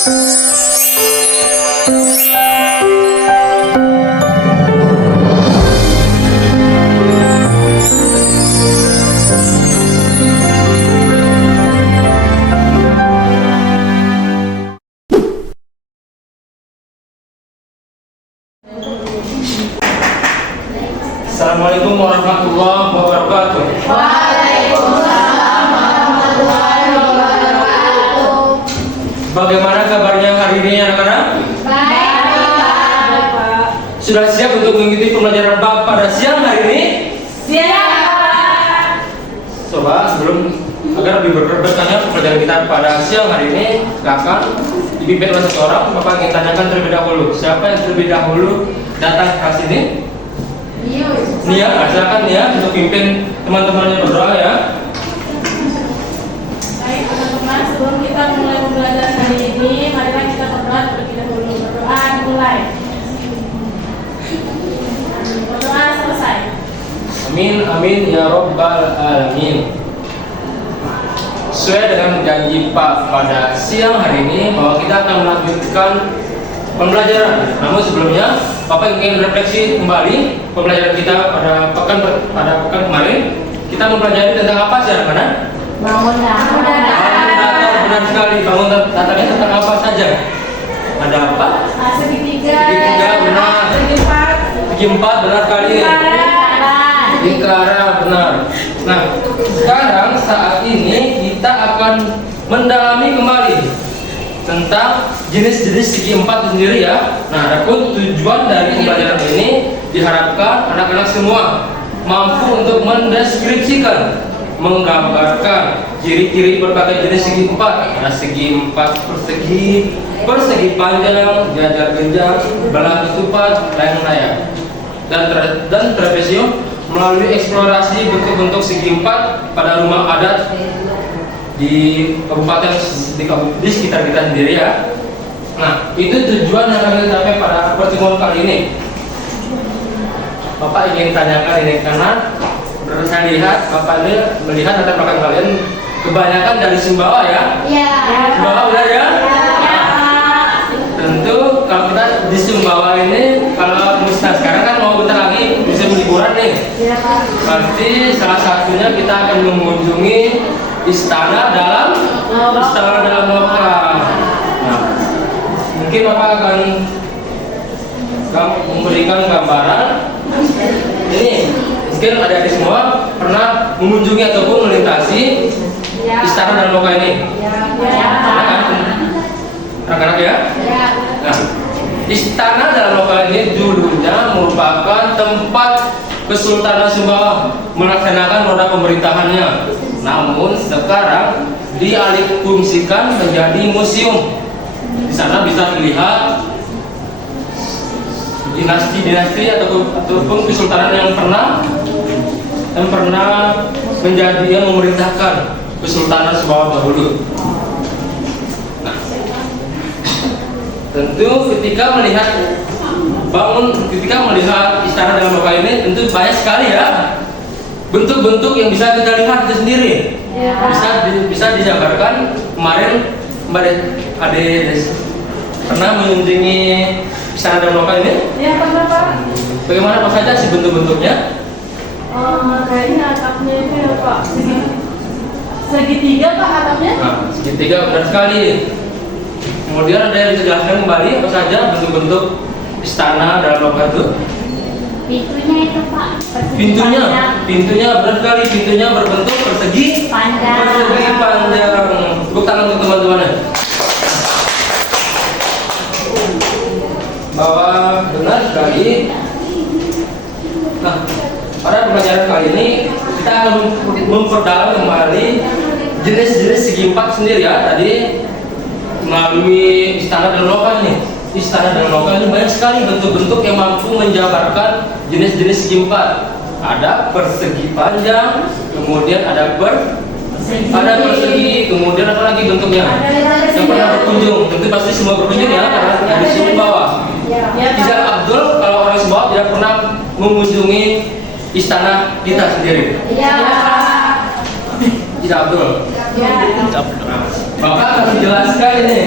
Assalamualaikum warahmatullahi wabarakatuh. Waalaikumsalam warahmatullahi wabarakatuh. Bagaimana kabarnya hari ini anak-anak? Baik, Pak. Sudah siap untuk mengikuti pembelajaran bab pada siang hari ini? Siap, Pak. Coba sebelum agar lebih berkaitan pembelajaran kita pada siang hari ini, silakan dipimpin oleh satu orang. Bapak ingin tanyakan terlebih dahulu. Siapa yang terlebih dahulu datang ke kelas ini? Nia, silakan Nia untuk pimpin teman-temannya berdoa ya. Baik, teman-teman, sebelum kita mulai pembelajaran hari ini, marilah kita berdoa terlebih dahulu. Berdoa mulai. Berdoa selesai. Amin, amin ya robbal alamin. Sesuai dengan janji Pak pada siang hari ini bahwa kita akan melanjutkan pembelajaran. Namun sebelumnya, Bapak ingin refleksi kembali pembelajaran kita pada pekan kemarin. Kita mempelajari tentang apa sih anak-anak? Bangunan. Bangun datar, benar sekali. Bangun datarnya tentang apa saja? Ada apa? Segitiga. Segitiga, benar. Segi empat, benar sekali. Lingkaran, benar. Nah, sekarang saat ini kita akan mendalami kembali tentang jenis-jenis segi empat itu sendiri ya. Nah, adapun tujuan dari pembelajaran ini diharapkan anak-anak semua mampu untuk mendeskripsikan, menggambarkan ciri-ciri berbagai jenis segi empat. Ada segi empat persegi, persegi panjang, jajar genjang, belah ketupat, layang-layang, dan trapesium melalui eksplorasi bentuk-bentuk segi empat pada rumah adat di kabupaten di sekitar kita sendiri ya. Nah, itu tujuan yang kami capai pada pertemuan kali ini. Bapak ingin tanyakan ini karena saya lihat Bapak ini melihat latar belakang kalian kebanyakan dari Sumbawa ya. Iya. Sumbawa benar ya? Tentu kalau kita di Sumbawa ini, kalau misalnya sekarang kan mau bentar lagi musim liburan nih. Iya, Pak. Pasti salah satunya kita akan mengunjungi istana dalam lokal. Nah, mungkin Bapak akan memberikan gambaran. Ini mungkin adik-adik semua pernah mengunjungi ataupun melintasi istana dalam lokal ini. Anak-anak ya? Nah, istana dalam lokal ini dulunya merupakan tempat Kesultanan Sumbawa melaksanakan roda pemerintahannya. Namun sekarang dialihfungsikan menjadi museum. Di sana bisa dilihat dinasti-dinasti ataupun kesultanan yang pernah menjadi yang memerintahkan Kesultanan Sumbawa dahulu. Nah, tentu ketika melihat istana dalam lokal ini tentu banyak sekali ya bentuk-bentuk yang bisa kita lihat itu sendiri. Bisa dijabarkan. Kemarin Mbak Ade pernah mengunjungi istana dalam lokal ini? Iya, Pak. Bagaimana apa saja sih bentuk-bentuknya? Kayaknya atapnya itu ya, Pak. Segitiga, Pak, atapnya? Nah, segitiga benar sekali. Kemudian ada yang bisa jelaskan kembali apa saja bentuk-bentuk istana dalam lokal itu? Pintunya itu, Pak. Pintunya benar sekali. Pintunya berbentuk persegi panjang. Tepuk tangan untuk teman-temannya. Bahwa benar sekali. Nah, pada pembelajaran kali ini kita akan memperdalam kembali jenis-jenis segi empat sendiri ya. Tadi melalui istana dan lokal nih. Istana dan lokal ini banyak sekali bentuk-bentuk yang mampu menjabarkan jenis-jenis segi empat. Ada persegi panjang, kemudian ada persegi, kemudian apa lagi bentuknya? Yang pernah berkunjung, tentu pasti semua berkunjung ya, karena di Sumbawa. Tidak Abdul kalau orang Sumbawa tidak pernah mengunjungi istana kita sendiri. Tidak Abdul. Bapak akan menjelaskan ini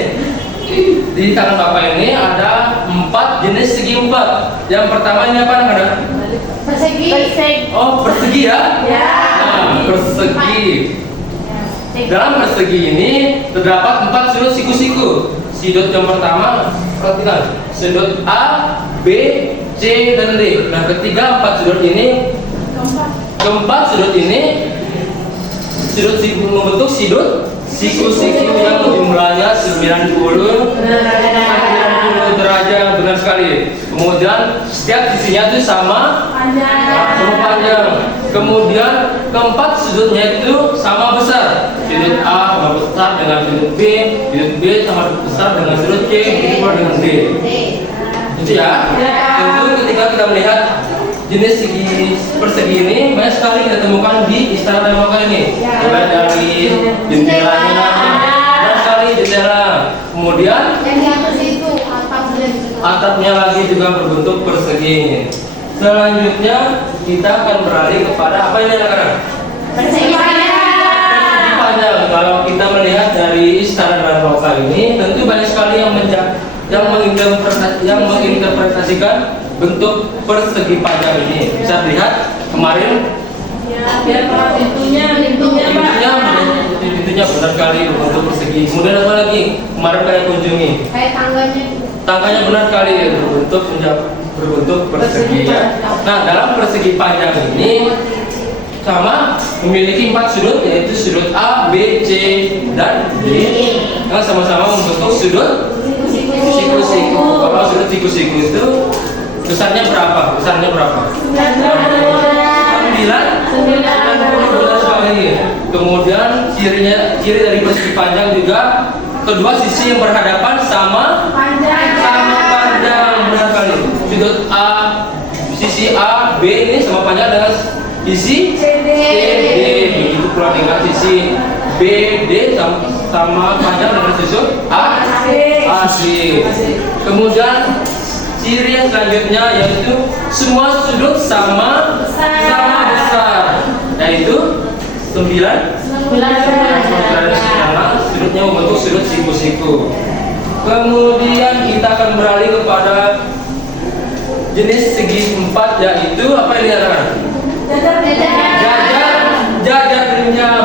Di tangan Bapak ini ada 4 jenis segi 4. Yang pertama ini apa anak-anak? Persegi. Oh, persegi ya? Ya. Nah, persegi. Dalam persegi ini terdapat 4 sudut siku-siku. Sudut yang pertama, perhatikan, sudut A, B, C, dan D. Nah, ketiga 4 sudut ini, keempat sudut ini, sudut siku membentuk sudut siku-siku yang jumlahnya 90 derajat, benar sekali. Kemudian setiap sisinya itu sama panjang. Kemudian keempat sudutnya itu sama besar. Sudut A sama besar dengan sudut B sama besar dengan sudut C, begitu pula dengan D. Itu ya. Tentu ketika kita melihat jenis segi persegi ini banyak sekali kita temukan di Istana Dharma ini. Mulai dari jendelanya, banyak sekali jendela. Kemudian Yang di atas itu atapnya lagi juga berbentuk persegi. Selanjutnya kita akan beralih kepada apa ini anak-anak? persegi Panjang. Kalau kita melihat dari Istana Dharma ini, tentu banyak sekali yang menginterpretasikan bentuk persegi panjang ini. Bisa dilihat kemarin Ya, biar kalau pintunya pintunya benar sekali berbentuk persegi. Kemudian apa lagi? Kemarin kayak kunjungi. kayak tangganya. Tangganya benar sekali berbentuk persegi ya. Nah, dalam persegi panjang ini sama memiliki 4 sudut, yaitu sudut A, B, C, dan D yang sama-sama membentuk sudut siku-siku. Kalau sudut siku-siku itu besarnya berapa? 9 benar sekali. Kemudian ciri dari persegi panjang juga kedua sisi yang berhadapan sama panjang, benar sekali. Sudut A, sisi A, B ini sama panjang dengan sisi CD. Begitu pula dengan sisi B, D sama panjang dengan sudut A, AC. Kemudian ciri yang selanjutnya yaitu semua sudut sama besar, yaitu 9 sudutnya membentuk sudut siku-siku. Kemudian kita akan beralih kepada jenis segi 4, yaitu apa ini anak-anak? Jajar kerenjang.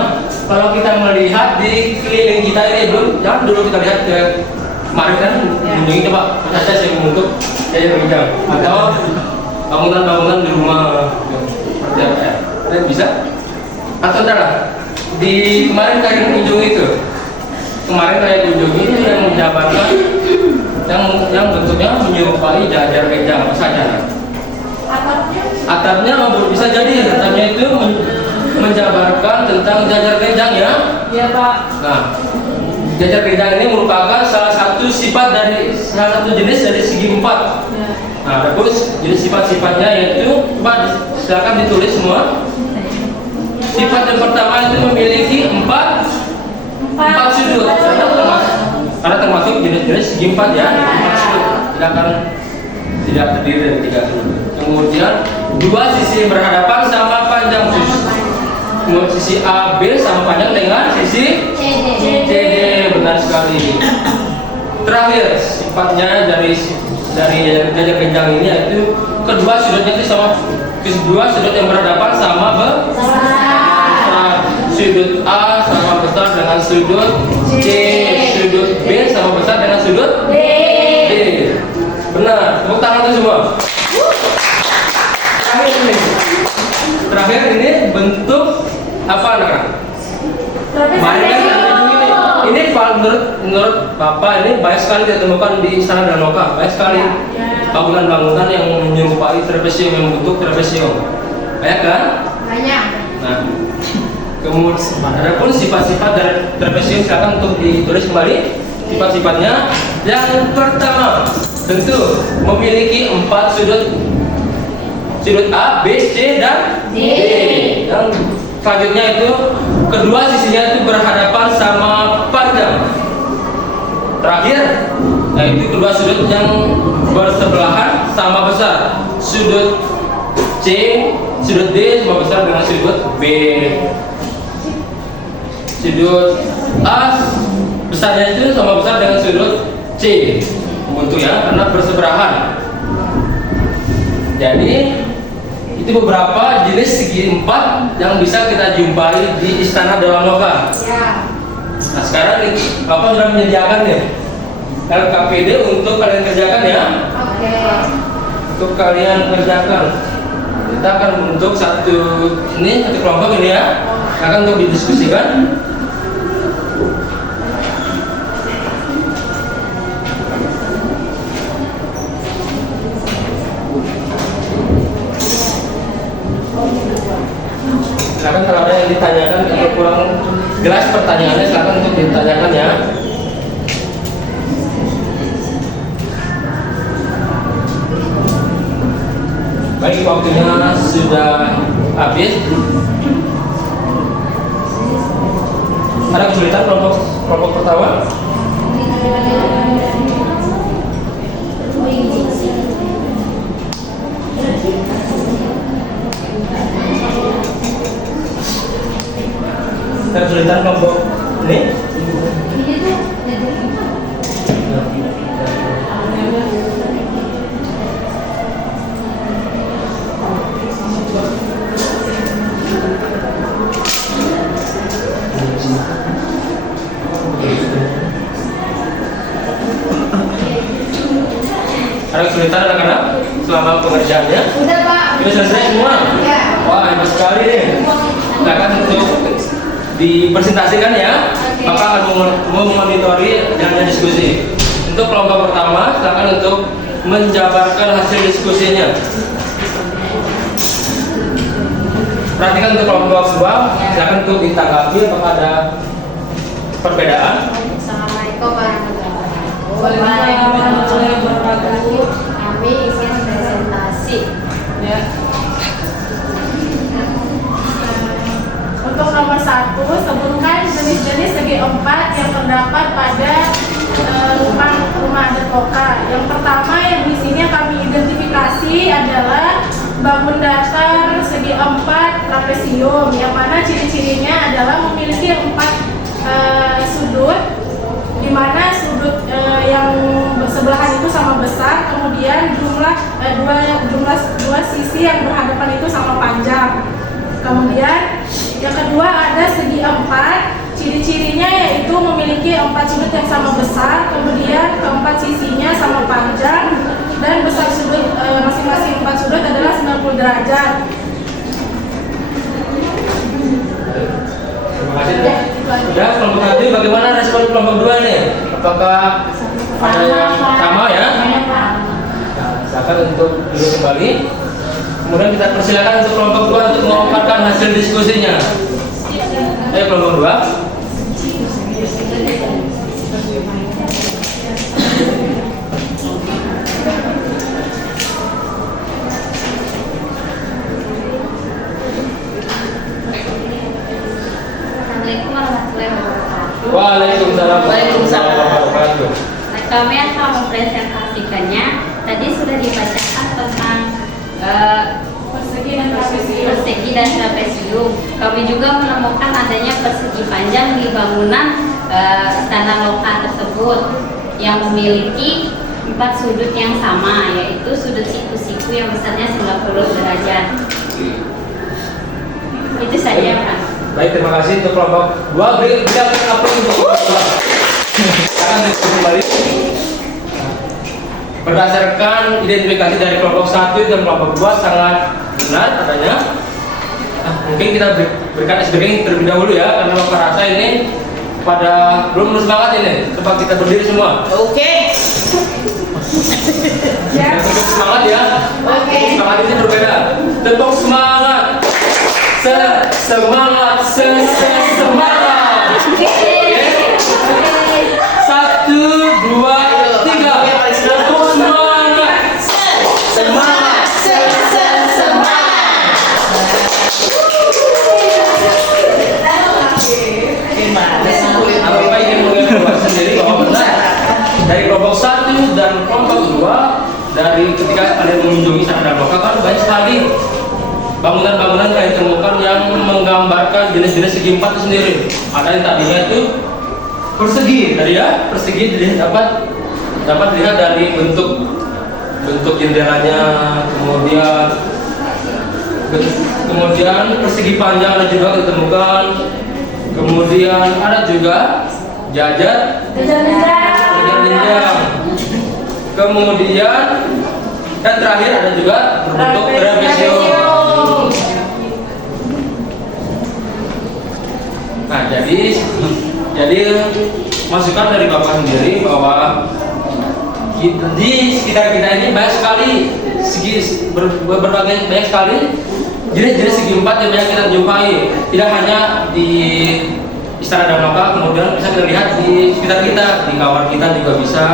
Kalau kita melihat di keliling kita ini jangan dulu kita lihat ke kemarin kan mengunjungi coba saja saya membentuk jajar kerenjang atau bangunan-bangunan di rumah seperti apa ya? Kalian bisa? Atau entar di kemarin kalian kunjungi itu, itu yang menjabarkan yang bentuknya menyerupai jajar kerenjang apa saja? Atapnya bisa jadi atapnya itu menjabarkan tentang jajar kerenjang ya? Iya Pak. Nah, jajar kerenjang ini merupakan salah satu jenis dari segi 4. Nah, terus jenis sifat-sifatnya yaitu silakan ditulis semua. Sifat yang pertama itu memiliki 4 sudut karena termasuk jenis segi 4 ya. 4 sudut tidak terdiri dari 3 sudut. Kemudian 2 sisi berhadapan sama panjang kemudian sisi A, B sama panjang dengan sisi CD. Benar sekali. Terakhir sifatnya dari jajar kerenjang ini yaitu kedua sudutnya itu sudut yang berhadapan sama besar. Sudut A sama besar dengan sudut C, sudut B sama besar dengan sudut D. Benar, tepuk tangan itu semua. Terakhir ini bentuk apa anak-anak? Ini menurut Bapak ini banyak sekali ditemukan di Istana Dharma. Banyak sekali bangunan-bangunan yang menyerupai trapesium, yang bentuk trapesium. Banyak kan? Banyak. Nah, kemudian adapun sifat-sifat dari trapesium silakan untuk ditulis kembali sifat-sifatnya. Yang pertama, tentu memiliki 4 sudut A, B, C, dan D. Yang selanjutnya itu kedua sisinya itu berhadapan sama panjang. Terakhir, yaitu kedua sudut yang bersebelahan sama besar. Sudut C, sudut D sama besar dengan sudut B. Sudut A besarnya itu sama besar dengan sudut C. C buntu ya, karena bersebelahan. Jadi itu beberapa jenis segi empat yang bisa kita jumpai di Istana Dalam Loka. Ya. Nah sekarang nih, Bapak sudah menyediakan nih LKPD untuk kalian kerjakan ya. Oke. Untuk kalian kerjakan, kita akan membentuk satu kelompok ini ya, akan untuk didiskusikan. Silakan kalau ada yang ditanyakan atau kurang jelas pertanyaannya, silakan untuk ditanyakan ya. Baik, waktunya sudah habis. Ada kesulitan kelompok pertama? Ada kesulitan kelompok ini? Ada kesulitan anak-anak selama pengerjaannya? Udah Pak. Sudah selesai semua? Ya. Wah, hebat sekali nih. Silakan untuk dipresentasikan ya. Oke. Bapak akan memonitori jalannya diskusi. Untuk kelompok pertama, silakan untuk menjabarkan hasil diskusinya. Perhatikan untuk kelompok kedua, silakan untuk ditanggapi apakah ada perbedaan. Assalamualaikum warahmatullahi wabarakatuh. Waalaikumsalam warahmatullahi wabarakatuh. Kami ingin presentasi. Ya. Untuk nomor 1, sebutkan jenis-jenis segi empat yang terdapat pada rumah adat lokal. Yang pertama yang di sini kami identifikasi adalah bangun datar segi empat trapesium, yang mana ciri-cirinya adalah memiliki 4 sudut, di mana sudut yang sebelahan itu sama besar, kemudian dua sisi yang berhadapan itu sama panjang. Kemudian yang kedua ada segi empat, ciri-cirinya yaitu memiliki 4 sudut yang sama besar, kemudian keempat sisinya sama panjang, dan besar sudut masing-masing 4 sudut adalah 90 derajat. Terima kasih. Sudah kelompok satu, bagaimana respon kelompok dua nih? Apakah ada yang sama ya? Nah, silakan untuk duduk kembali. Kemudian kita persilakan untuk kelompok dua untuk memaparkan hasil diskusinya. Ayo kelompok dua. Assalamualaikum warahmatullahi wabarakatuh. Waalaikumsalam warahmatullahi wabarakatuh. Nah, kami akan mempresentasikannya. Tadi sudah dibacakan tentang Persegi dan trapesium. persegi dan trapesium. Kami juga menemukan adanya persegi panjang di bangunan istana loka tersebut yang memiliki 4 sudut yang sama, yaitu sudut siku-siku yang besarnya 90 derajat. Itu saja, Pak. Baik, terima kasih untuk kelompok dua. Berikan apa untuk kelompok dua? Sekarang kembali. Berdasarkan identifikasi dari kelompok 1 dan kelompok 2 sangat benar adanya. Mungkin kita berikan SBG terlebih dahulu ya, karena Bapak rasa ini pada belum semangat ini. Coba kita berdiri semua. Oke. Tepuk semangat ya. Oke. Semangat ini berbeda. Tepuk semangat. Semangat. Semangat. Oke. 1, 2, 3. Tepuk semangat. Semangat. Bapak ingin mengevaluasi sendiri bahwa benar dari kelompok 1 dan kelompok 2 dari ketika kalian mengunjungi Istana Dalam Loka kan banyak sekali bangunan-bangunan yang ditemukan yang menggambarkan jenis-jenis segi empat itu sendiri. Ada yang tadinya itu persegi tadi ya, persegi jadi dapat dapat dilihat dari bentuk jendelanya, kemudian persegi panjang ada juga ditemukan, kemudian ada juga jajar jenjang, kemudian dan terakhir ada juga berbentuk trapesium. Nah, jadi masukan dari Bapak sendiri bahwa di sekitar kita ini banyak sekali berbagai banyak sekali jenis-jenis segi empat yang banyak kita jumpai, tidak hanya di Istana Dharmaka, kemudian bisa kita lihat di sekitar kita, di kamar kita juga bisa,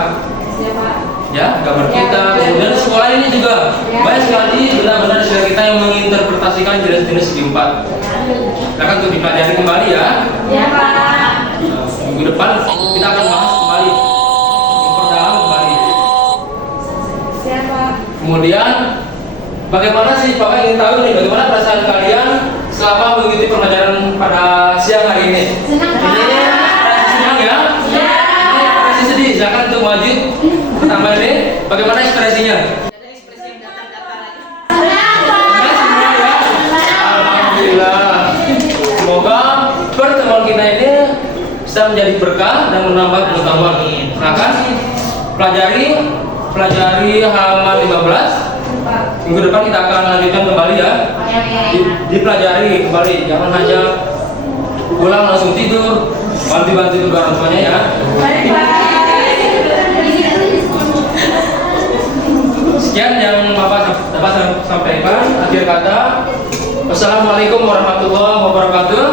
ya kamar kita, kemudian di sekolah ini juga banyak sekali benda-benda di sekitar kita yang menginterpretasikan jenis-jenis segi empat. Akan untuk dipelajari kembali ya. Ya Pak. Minggu depan kita akan bahas kembali, memperdalam kembali. Siapa? Kemudian bagaimana sih Bapak ingin tahu nih bagaimana perasaan kalian selama mengikuti pembelajaran pada siang hari ini? Senang Pak. Ini rasa senang ya? Ya. Ini rasa sedih. Silakan untuk maju. Pertama ini bagaimana ekspresinya? Senang Pak. Senang ya? Alhamdulillah. Semoga pertemuan kita ini bisa menjadi berkah dan menambah pengetahuan. Silakan pelajari halaman 15. Minggu depan kita akan lanjutkan kembali ya. Dipelajari kembali, jangan hanya pulang langsung tidur, bantu-bantu kedua orang tuanya ya. Baik Pak. Sekian yang Bapak dapat sampaikan. Akhir kata, wassalamualaikum warahmatullahi wabarakatuh.